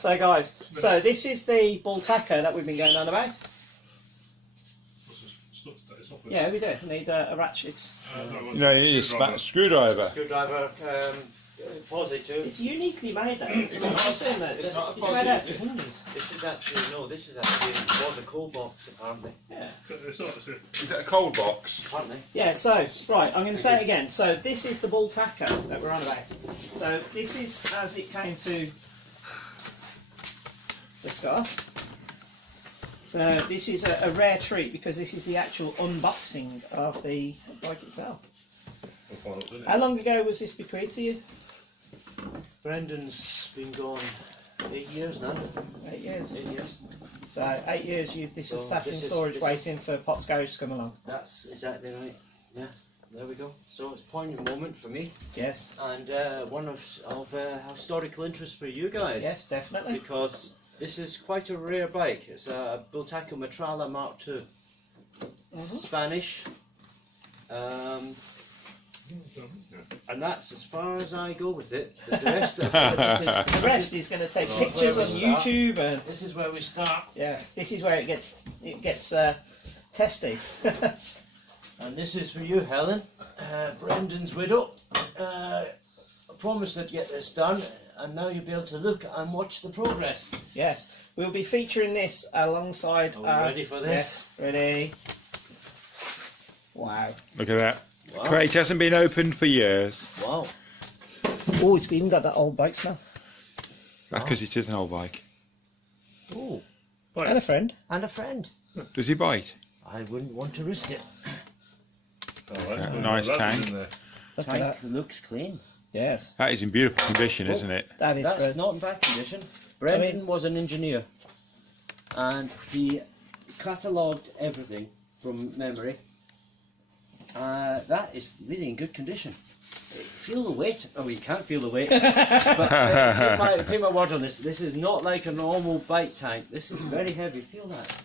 So guys, so this is the Bultaco that we've been going on about. Yeah, we do. Need a ratchet. No, you need a screwdriver. Screwdriver, pause it too. It's uniquely made though. It's not made out of hinges. This is actually, no, this is actually, it was a cold box apparently. Yeah. Is that a cold box? Apparently. Yeah, so, right, I'm going to say it again. So this is the Bultaco that we're on about. So this is as it came to the Scot. So this is a rare treat because this is the actual unboxing of the bike itself. How long ago was this bequeathed to you? Brendan's been gone 8 years now. 8 years. 8 years. So 8 years this has sat in storage waiting for Pot's Garage to come along. That's exactly right. Yeah, there we go. So it's a poignant moment for me. Yes. And one of historical interest for you guys. Yes, definitely. Because this is quite a rare bike. It's a Bultaco Matrala Mark II. Spanish. And that's as far as I go with it. The rest is going to take pictures on YouTube, and this is where we start. Yeah, this is where it gets tested. And this is for you, Helen, Brendan's widow. I promised I'd get this done, and now you'll be able to look and watch the progress. Yes, we'll be featuring this alongside. Are we ready for this? Yes, ready. Wow. Look at that. Wow. The crate hasn't been opened for years. Wow. Oh, it's even got that old bike smell. That's because it is an old bike. Oh. And a friend. And a friend. Does he bite? I wouldn't want to risk it. Nice tank. Look at Tank that. looks clean. Yes. That is in beautiful condition, isn't it? That is That's good. not in bad condition. Brendan was an engineer, and he catalogued everything from memory. That is really in good condition. Feel the weight. Oh, you can't feel the weight. But take my word on this. This is not like a normal bike tank. This is very heavy. Feel that.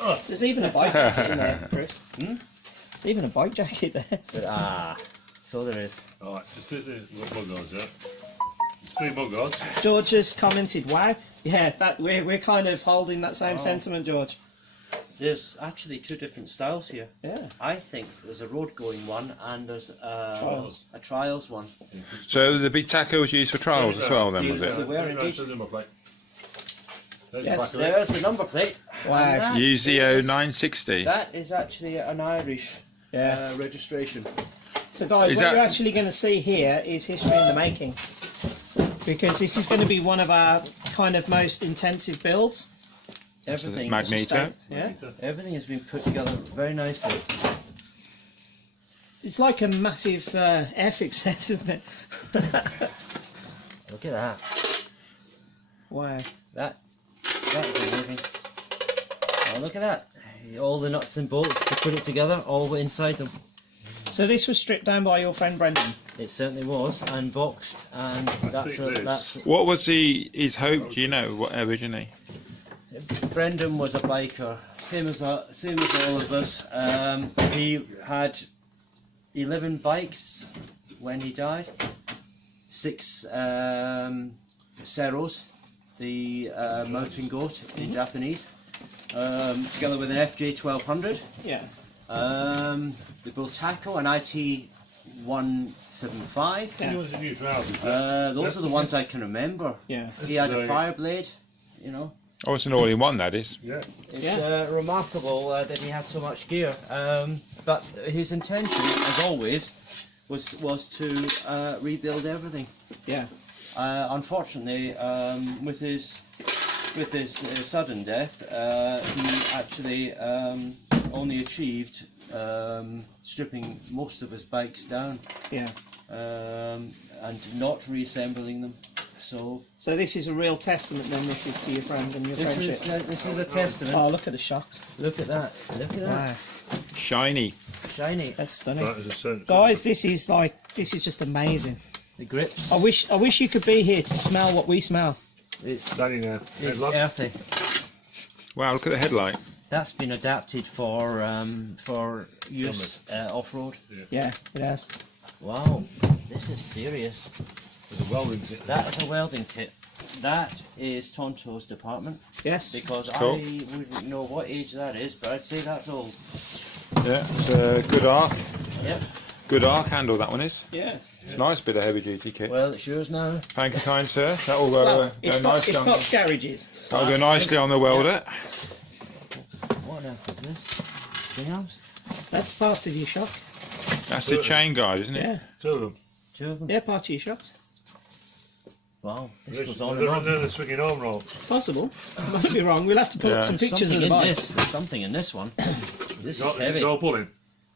Oh, there's even a bike jacket in there, Chris. There's even a bike jacket there. But, so there is. Alright, just take the bug guards, yeah? 3 bug guards. George has commented, wow. Yeah, that we're kind of holding that same sentiment, George. There's actually 2 different styles here. Yeah. I think there's a road going one and there's a trials one. So the big taco was used for trials as well then, was They it? were indeed. Yes. There's the number plate. Wow. UZO 960. That is actually an Irish registration. So guys, Is what that- you're actually going to see here is history in the making. Because this is going to be one of our kind of most intensive builds. Everything, Magneto. Yeah. everything has been put together very nicely. It's like a massive airfix set, isn't it? Look at that. Wow. That is amazing. Oh, look at that. All the nuts and bolts to put it together, all inside them. So this was stripped down by your friend Brendan. It certainly was, and boxed, and that's What was his hope, do you know, what originally? Brendan was a biker, same as all of us. He had 11 bikes when he died, 6 Seros, the mountain goat in Japanese, together with an FJ 1200. Yeah. The Bultaco, an IT 175. Those are the ones I can remember. Yeah. He had a Fireblade, you know. Oh, it's an all-in-one, that is. Yeah. It's remarkable that he had so much gear. But his intention, as always, was to rebuild everything. Yeah. Unfortunately, with his sudden death, he actually only achieved stripping most of his bikes down. Yeah. And not reassembling them. So this is a real testament then, this is to your friend and your friendship. This is a testament. Oh, look at the shocks. Look at that. Look at that. Wow. Shiny. Shiny. That's stunning. That is a sense. Guys, this is just amazing. The grips. I wish you could be here to smell what we smell. It's Standing there. earthy. Wow, look at the headlight. That's been adapted for use off-road. Yeah, it has. Wow, this is serious. There's a welding kit. That is a welding kit. That is Tonto's department, Yes. because Cool. I wouldn't know what age that is, but I'd say that's old. Yeah, it's a good arc. Yep. Good arc handle, that one is. Yeah. It's a nice bit of heavy duty kit. Well, it's yours now. Thank you, kind sir. That'll go, Well, it's go nicely it's on. Pop's garages. That'll go nicely on the welder. What on earth is this? Spring arms? That's part of your shock. That's the chain guide, isn't it? Yeah. 2 of them. 2 of them? Yeah, part of your shocks. Wow, this They're goes on and they're on. the swinging arm ropes. Possible. Might be wrong. We'll have to put up Yeah. some pictures Something of the in bike. this. There's something in this one. This is Not, heavy. no pulling.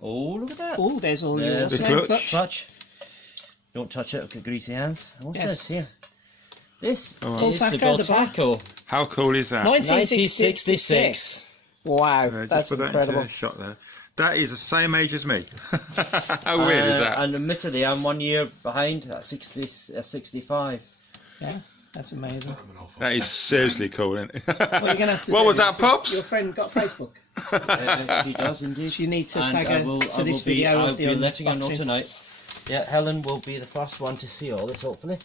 Oh, look at that. Oh, there's all your There's the same clutch. Clutch. Don't touch it, got greasy hands. What's Yes. this here? This Oh, is the Bultaco, the back. Bultaco. How cool is that? 1966. Wow, Just that's put that incredible. into a shot there. That is the same age as me. How weird is that? And admittedly, I'm 1 year behind at 65. Yeah, that's amazing. That is seriously cool, isn't it? What you're gonna have to What do was that, is- Pops? Your friend got Facebook. She does indeed. You need to And tag I her will, to I this will be, video I'll of the be letting her know unboxing. tonight. Yeah, Helen will be the first one to see all this, hopefully.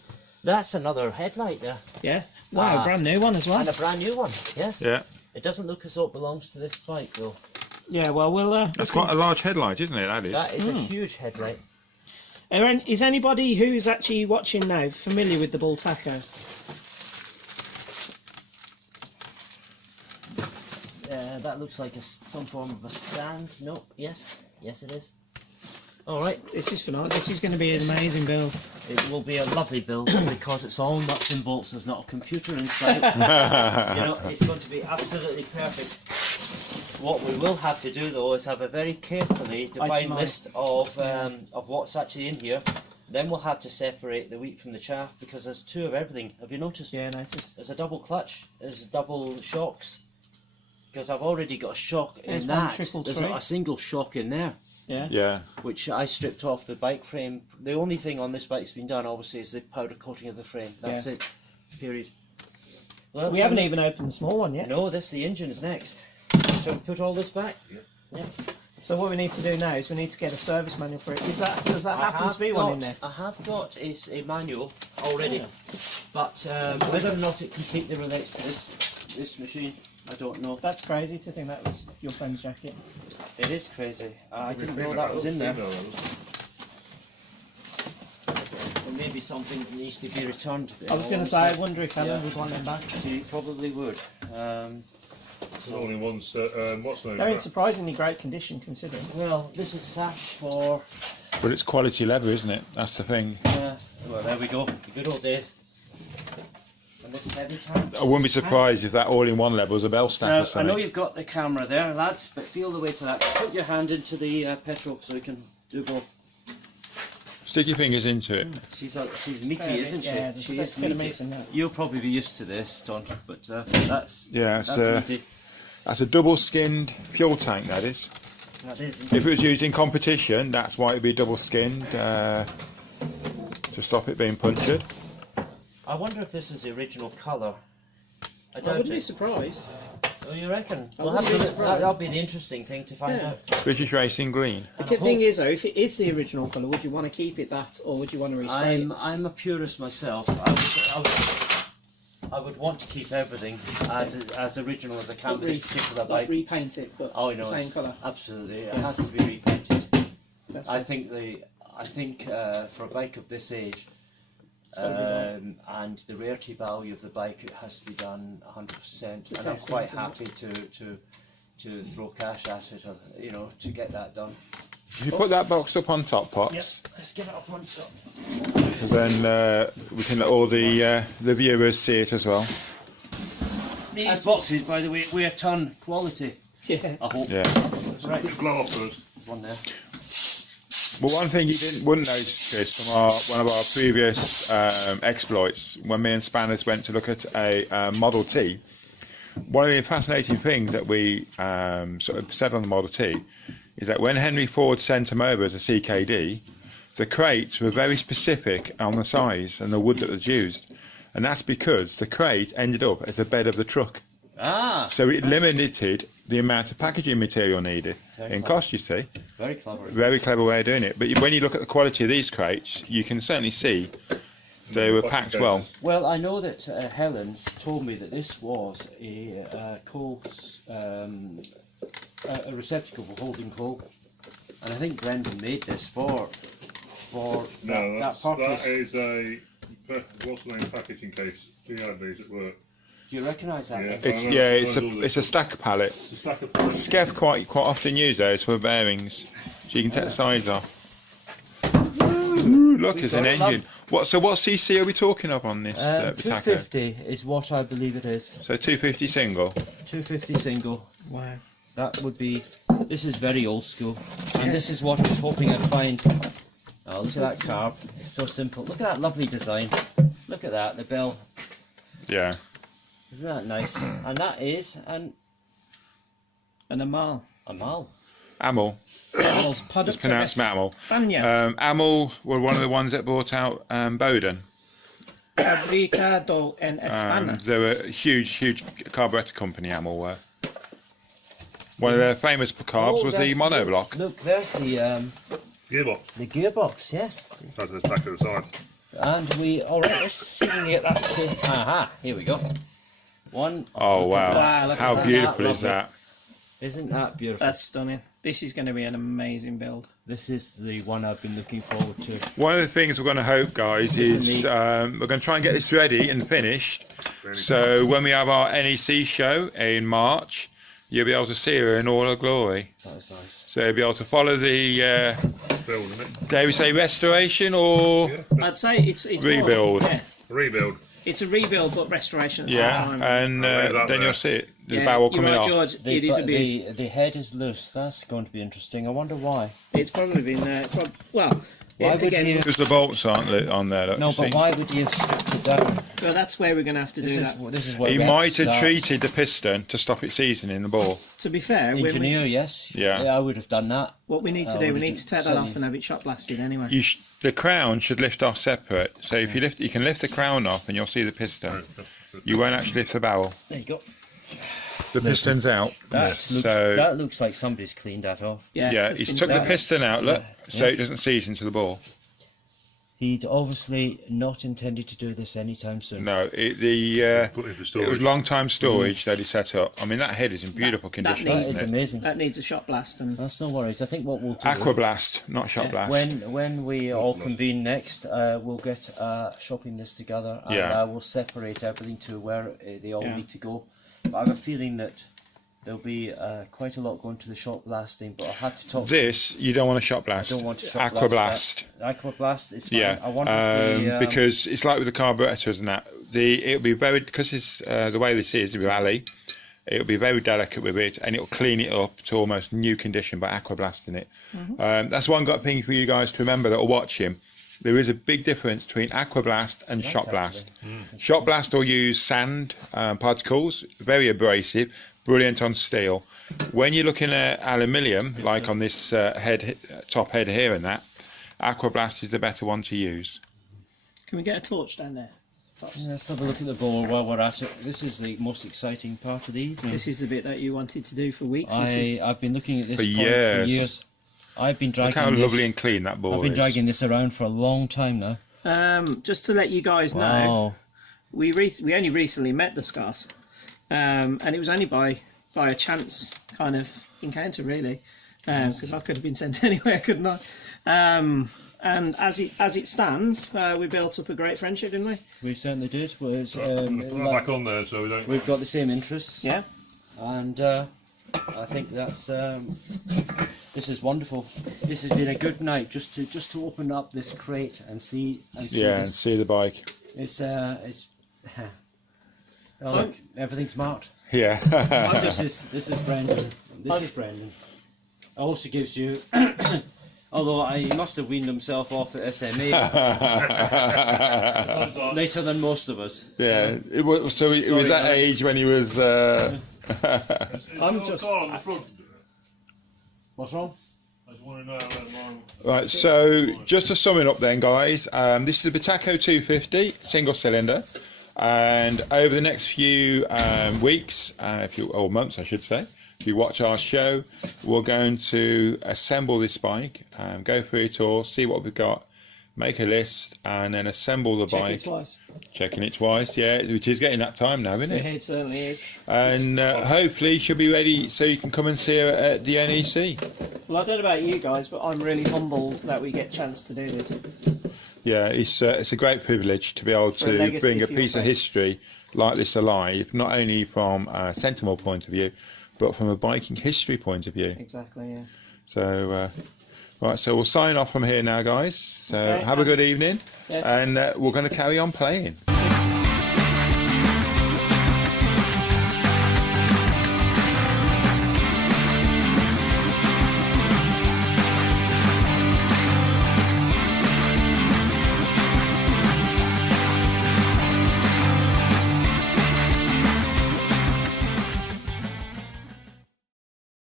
That's another headlight there. Yeah. Wow, Ah. brand new one as well. And a brand new one, yes. Yeah, It doesn't look as though it belongs to this bike, though. Yeah, well, we'll. that's quite a large headlight, isn't it? That is. That is a huge headlight. Is anybody who's actually watching now familiar with the Bultaco? That looks like some form of a stand. No, yes. Yes, it is. All right. This is phenomenal. This is going to be an amazing build. It will be a lovely build because it's all nuts and bolts. There's not a computer inside. You know, it's going to be absolutely perfect. What we will have to do though is have a very carefully defined Itemised. list of what's actually in here. Then we'll have to separate the wheat from the chaff because there's 2 of everything. Have you noticed? Yeah, notice. There's a double clutch. There's double shocks. Because I've already got a shock There's in one that. triple There's tray. not a single shock in there, Yeah. Yeah. which I stripped off the bike frame. The only thing on this bike that's been done, obviously, is the powder coating of the frame. That's Yeah. it. Period. Well, We haven't even opened the small one yet. No, the engine is next. Shall we put all this back? Yeah. So what we need to do now is we need to get a service manual for it. Does that happen to be one in there? I have got a manual already, but whether or not it completely relates to this machine, I don't know. That's crazy to think that was your friend's jacket. It is crazy. I didn't know that was in there. Or maybe something needs to be returned. I was going to say, I wonder if Helen would want them back. She probably would. There's only one, what's the name? They're in surprisingly great condition considering. Well, this is sat for. But it's quality leather, isn't it? That's the thing. Well, there we go. The good old days. And this heavy tank. I wouldn't be surprised if that all-in-one leather was a bell stack Now, or I something. know you've got the camera there, lads, but feel the way to that. Put your hand into the petrol so we can do both. Stick your fingers into it. She's meaty, Fairly, isn't she? yeah, there's a She bit- is bit of meaty. meat in that. You'll probably be used to this, Don, but that's Yeah, that's meaty. that's a double-skinned fuel tank, that is. That is. If it was used in competition, that's why it'd be double-skinned, to stop it being punctured. I wonder if this is the original colour. I I doubt wouldn't be it. surprised. Oh, you reckon? I We'll have wouldn't to be surprised. that'll be the interesting thing to find Yeah. out. British Racing Green. The And good I thing hope- is though, if it is the original colour, would you want to keep it that or would you want to respray it? I'm a purist myself. I would want to keep everything as original as I can Not with this particular not bike. repaint it, but Oh, no, the same it's- colour. Absolutely, it Yeah. has to be repainted. That's I good. think for a bike of this age, It's gotta be done. and the rarity value of the bike, it has to be done 100%. It's And I'm quite excellent, happy to throw cash at it, to get that done. If you put that box up on top, Pops, Let's get it up on top. because then we can let all the viewers see it as well. These boxes, by the way, weigh a ton quality. Yeah. I hope. Yeah. Right, Blow off first. one there. Well, one thing you wouldn't notice, Chris, from one of our previous exploits, when me and Spanners went to look at a Model T, one of the fascinating things that we sort of said on the Model T is that when Henry Ford sent them over to CKD, the crates were very specific on the size and the wood that was used. And that's because the crate ended up as the bed of the truck. Ah, So it limited the amount of packaging material needed in cost, you see. very clever. Very clever way of doing it. But when you look at the quality of these crates, you can certainly see They were packed well. Well, I know that Helen's told me that this was a a receptacle for holding coal, and I think Brendan made this for that purpose. That is a what's the name packaging case. We had these at work. Do you recognise that? Yeah. It's a stacker pallet. It's a stack of pallets. Skev quite often use those for bearings, so you can take the sides off. Ooh, look, there's an engine. What CC are we talking of on this Bultaco? 250 is what I believe it is. So 250 single. 250 single. Wow. That would be. This is very old school, and this is what I was hoping I'd find. Oh, look at that carb. It's so simple. Look at that lovely design. Look at that, the bell. Yeah. Isn't that nice? And that is An Amal. Amal. Amel. Amal's It's product. pronounced Mamel. España. Amel were one of the ones that brought out Bowden. Fabricado en España. They were a huge carburetor company, Amel were. One of their famous carbs was the there's- monoblock. Look, there's Gearbox. the gearbox. Yes. That's the back of the side. And we. All right. Let's see if we can get that. Aha! Here we go. One. Oh wow! Wow, look at How that. beautiful is Lovely. that? Isn't that beautiful? That's stunning. This is going to be an amazing build. This is the one I've been looking forward to. One of the things we're going to hope, guys, is we're going to try and get this ready and finished. So when we have our NEC show in March, you'll be able to see her in all her glory. That is nice. So you'll be able to follow the, Build, isn't it? dare we say, restoration or I'd say it's Rebuild. More, yeah, Rebuild. it's a rebuild but restoration at the yeah, same time. and then you'll see it. The barrel you're coming right, off. George. It is a bit. The head is loose. That's going to be interesting. I wonder why. It's probably been well. Why would again, you- Because the bolts aren't on there. Look, No, you but see. why would you put that? well, that's where we're going to have to do that. This is where He we have might to have start. treated the piston to stop it seizing in the ball. To be fair, when Engineer, yes. Yeah. I would have done that. what we need to I do, we would need have to take that certainly- off and have it shot blasted anyway. The crown should lift off separate. So if you lift, you can lift the crown off, and you'll see the piston. You won't actually lift the barrel. There you go. The piston's out. That looks like somebody's cleaned that off. Yeah, it's he's been took the done. piston out. Look, so Yeah. it doesn't seize into the ball. He'd obviously not intended to do this anytime soon. No, Put it for it was storage. long time storage that he set up. I mean, that head is in beautiful condition, needs- That is isn't it? amazing. That needs a shot blast, and That's no worries. I think what we'll do Aquablast, not shot Yeah. blast. when we all convene next, we'll get a shopping list together, and Yeah. we'll separate everything to where they all Yeah. need to go. But I have a feeling that there'll be quite a lot going to the shop blasting. But I'll have to talk. This you don't want a shot blast. I don't want to shop Aquablast. Aquablast is fine. Yeah, I want the, because it's like with the carburetors and that. It'll be very, because it's the way this is with Ali. It'll be very delicate with it, and it'll clean it up to almost new condition by aquablasting it. That's one good thing for you guys to remember that are watching. There is a big difference between aquablast and shot blast. Shot blast will use sand particles, very abrasive, brilliant on steel. When you're looking at aluminium, like on this top head here and that, aquablast is the better one to use. can we get a torch down there? let's have a look at the ball while we're at it. This is the most exciting part of the evening. This is the bit that you wanted to do for weeks. This is- I've been looking at this For point years. for years. I've been Look dragging how this. lovely and clean that ball I've been is. dragging this around for a long time now. just to let you guys know, Wow. we only recently met the Scot, and it was only by a chance kind of encounter, really, because I could have been sent anywhere, couldn't I? And as it stands, we built up a great friendship, didn't we? We certainly did. Put that back on there so we don't. We've got the same interests. Yeah. And I think that's this is wonderful. This has been a good night just to open up this crate and see Yeah, and this. see the bike. It's oh, look, everything's marked. Yeah. This is Brendan. This is Brendan. Also gives you. Although he must have weaned himself off at SMA later than most of us. Yeah, it was, so it was that age when he was. I'm just. on the front. What's wrong? I just want to know how mine. Right, so just to sum it up then, guys, this is the Bultaco 250 single cylinder, and over the next few weeks, or months, I should say, if you watch our show, we're going to assemble this bike, go through it all, see what we've got, make a list, and then assemble the Check bike. it twice. Checking it twice, yeah, which is getting that time now, isn't it? It certainly is. And hopefully she'll be ready so you can come and see her at the NEC. Well, I don't know about you guys, but I'm really humbled that we get a chance to do this. Yeah, it's a great privilege to be able For a to legacy bring a for your piece of bike. history like this alive, not only from a Sentinel point of view, but from a biking history point of view. Exactly, yeah. So, right, so we'll sign off from here now, guys. So Okay. have a good evening, Yes. and we're going to carry on playing.